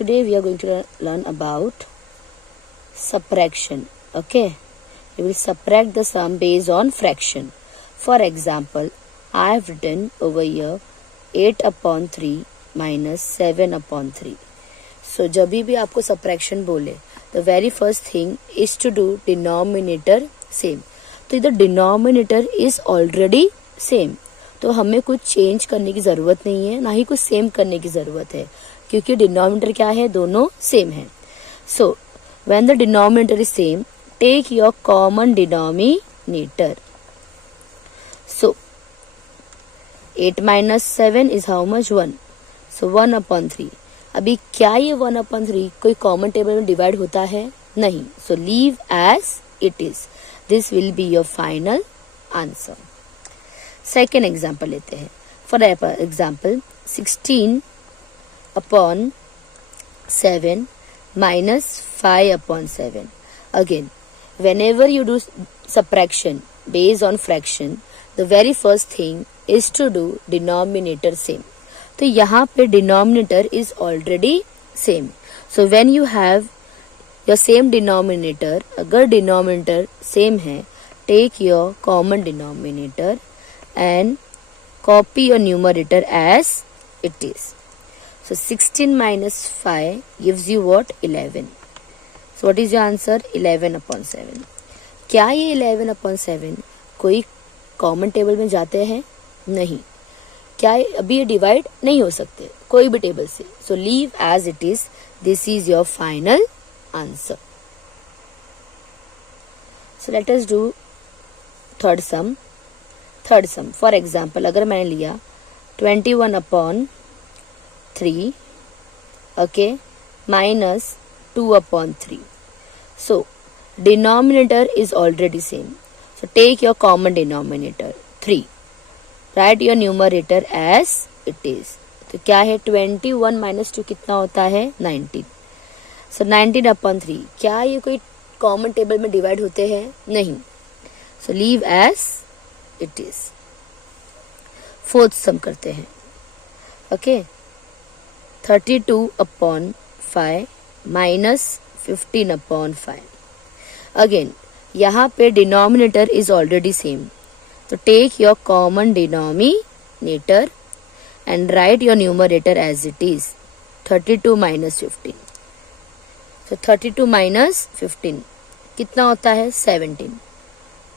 Today we are going to learn about subtraction. Okay, we will subtract the sum based on fraction. For example, I have written over here 8/3 minus 7/3. So जब भी आपको subtraction बोले, the very first thing is to do denominator same. तो इधर denominator is already same, तो हमें कुछ change करने की जरूरत नहीं है, ना ही कुछ सेम करने की जरूरत है, क्योंकि डिनोमिनेटर क्या है, दोनों सेम है. So when the denominator is same, take your common denominator. So 8 minus 7 is how much? 1. So 1/3. अभी क्या ये 1/3 कोई कॉमन टेबल में डिवाइड होता है? नहीं. So leave as it is. This will be your final answer. Second example लेते हैं. For example 16/7 minus 5/7. Again, whenever you do subtraction based on fraction, the very first thing is to do denominator same. तो यहाँ पे denominator is already same. So when you have your same denominator, अगर denominator same है, take your common denominator and copy your numerator as it is. So 16 minus 5 gives you what? 11. So what is your answer? 11/7. क्या ये 11/7 कोई common table में जाते हैं? नहीं. क्या अभी ये डिवाइड नहीं हो सकते कोई भी टेबल से. So leave as it is. This is your final answer. So let us do third sum. For example अगर मैंने लिया 21/3 okay minus 2/3. So denominator is already same, so take your common denominator 3. Write your numerator as it is. तो क्या है 21 minus 2 कितना होता है? 19. सो 19/3. क्या ये कोई कॉमन टेबल में डिवाइड होते हैं? नहीं. So leave as it is. Fourth sum करते हैं. Okay 32/5 minus 15/5. अगेन यहाँ पे डिनोमिनेटर इज ऑलरेडी सेम, तो take your common denominator and write your numerator as it is. 32 minus 15. तो 32 minus 15 कितना होता है? 17.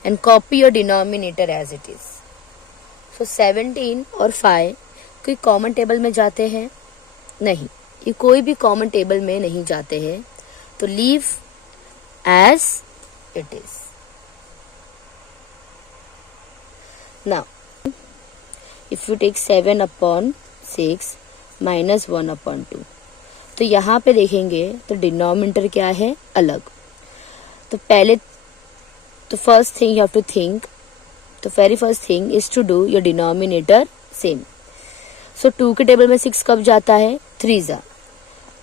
And copy your denominator as it is. So 17 और 5 कोई कॉमन टेबल में जाते हैं? नहीं, ये कोई भी कॉमन टेबल में नहीं जाते हैं, तो leave as it is. Now if you take 7/6 minus 1/2, तो यहाँ पे देखेंगे तो डिनोमिनेटर क्या है? अलग. तो पहले तो first thing you have to think, तो very first thing is to do your denominator same. So 2 के टेबल में 6 कब जाता है? 3 जा.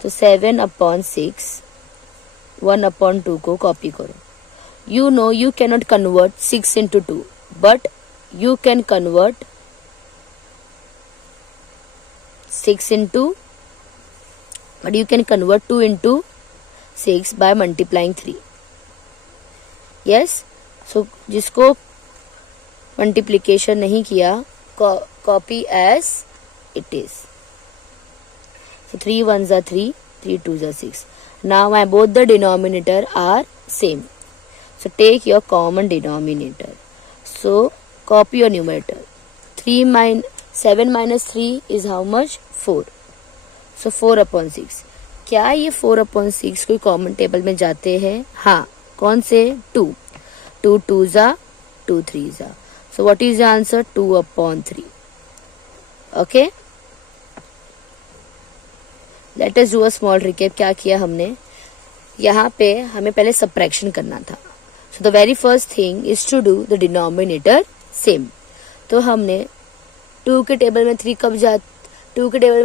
तो 7/6 1/2 को कॉपी करो. You know you cannot convert 6 into 2, but you can convert 6 into, but you can convert 2 into 6 by multiplying 3. Yes, so जिसको मल्टीप्लिकेशन नहीं किया, copy as it is. So 3 1s are 3, 3 2s are 6. Now both the denominator are same. So take your common denominator. So copy your numerator. 7 minus 3 is how much? 4. So 4/6. क्या ये 4/6 कोई common table में जाते हैं? हाँ. कौन से? 2. 2 2s are 2 3s are. So what is the answer? 2/3. Okay. Let us do a small recap. क्या किया हमने? यहाँ पे हमें पहले subtraction करना था. So the very first thing is to do the denominator same. तो हमने 2 के टेबल में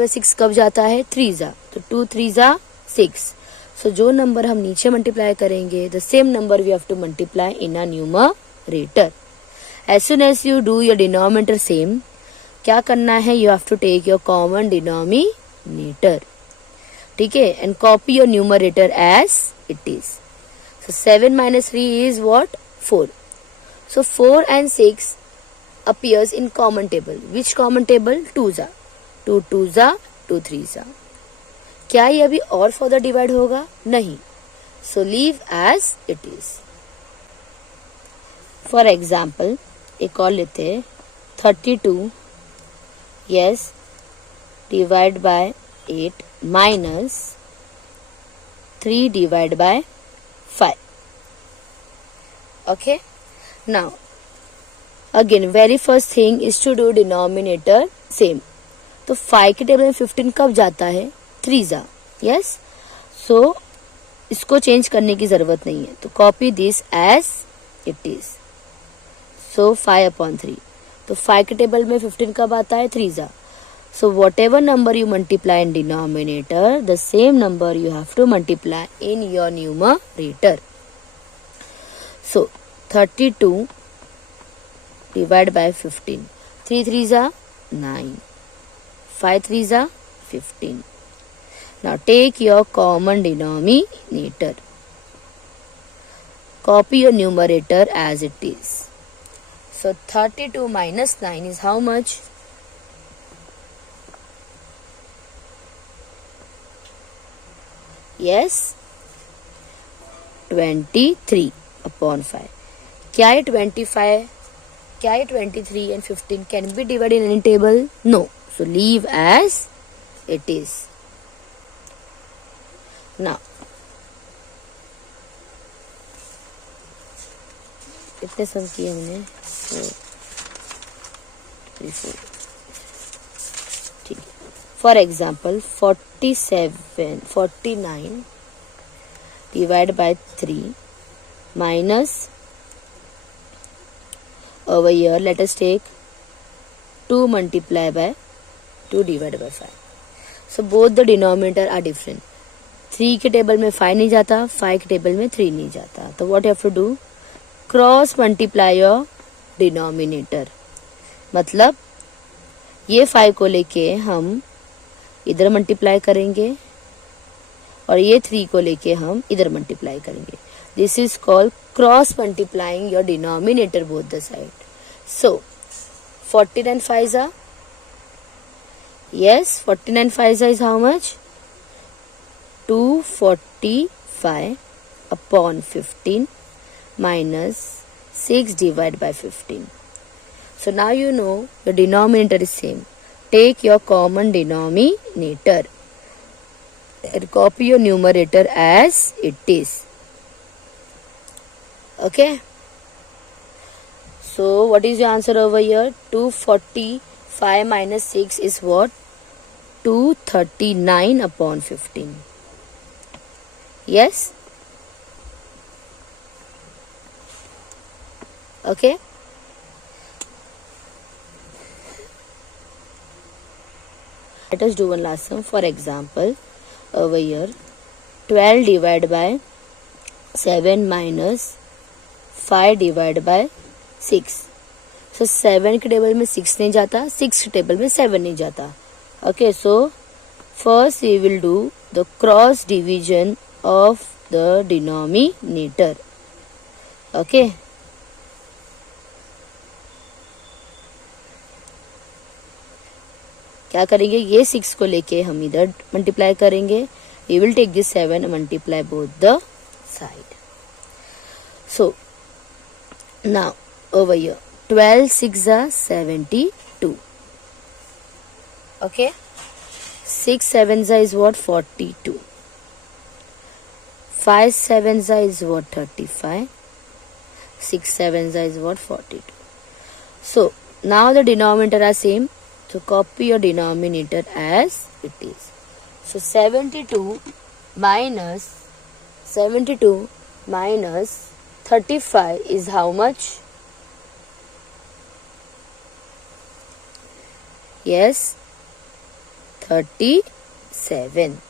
6 कब जाता है? 3 जा. तो 2 3s are 6. So जो नंबर हम नीचे मल्टीप्लाई करेंगे, the same number we have to multiply in a numerator. As soon as you do your denominator same, क्या करना है? You have to take your common denominator. ठीक है, and copy your numerator as it is. So 7 minus 3 is what? 4. So 4 and 6 appears in common table. Which common table? 2s are. 2 2s are, 2 3s are. क्या ये अभी और further divide होगा? नहीं. So leave as it is. For example, एक और लेते हैं 32 yes divide by 8 minus 3 divide by 5. Okay. Now again very first thing is to do denominator same. तो 5 के टेबल में 15 कब जाता है? 3 जा. Yes. So इसको चेंज करने की जरूरत नहीं है. तो copy this as it is. So 5 upon 3. तो 5 के टेबल में 15 कब आता है? 3 जा. So whatever number you multiply in denominator, the same number you have to multiply in your numerator. So 32 divided by 15. 3 3s are 9. 5 3s are 15. Now take your common denominator. Copy your numerator as it is. So 32 minus 9 is how much? Yes, 23 upon 5. क्या ये 25, क्या ये 23 and 15 can be divided in any table? No. So leave as it is. Now, कितने सम किए हमने? 4 3 4. ठीक है. For example, 49 divided by 3 minus over here let us take 2 multiply by 2 divided by 5. So both the denominator are different. 3 के table में 5 नहीं जाता, 5 के टेबल में 3 नहीं जाता. तो what you have to do? Cross multiply your denominator. मतलब ये 5 को लेके हम इधर मल्टीप्लाई करेंगे और ये 3 को लेके हम इधर मल्टीप्लाई करेंगे. This is called cross multiplying your denominator both the side. So 49 5s are, yes, 49 5s is how much? 245 upon 15 minus 6 divided by 15. So now you know the denominator is same. Take your common denominator and copy your numerator as it is. Okay. So what is your answer over here? 245 minus 6 is what? 239 upon 15. Yes. Okay. Let us do one last sum. For example, over here 12 divided by 7 minus 5 divided by 6. So 7 के table में 6 नहीं जाता, 6 के table में 7 नहीं जाता. Okay, so first we will do the cross division of the denominator. Okay. क्या करेंगे? ये 6 को लेके हम इधर मल्टीप्लाई करेंगे. We will take this 7 and multiply both the side. So now over here 12 6 are 72. Okay. 6 7s is what? 42. 5 7s is what? 35. 6 7s is what? 42. So now the denominator are same. So copy your denominator as it is. So 72 minus 35 is how much? Yes, 37.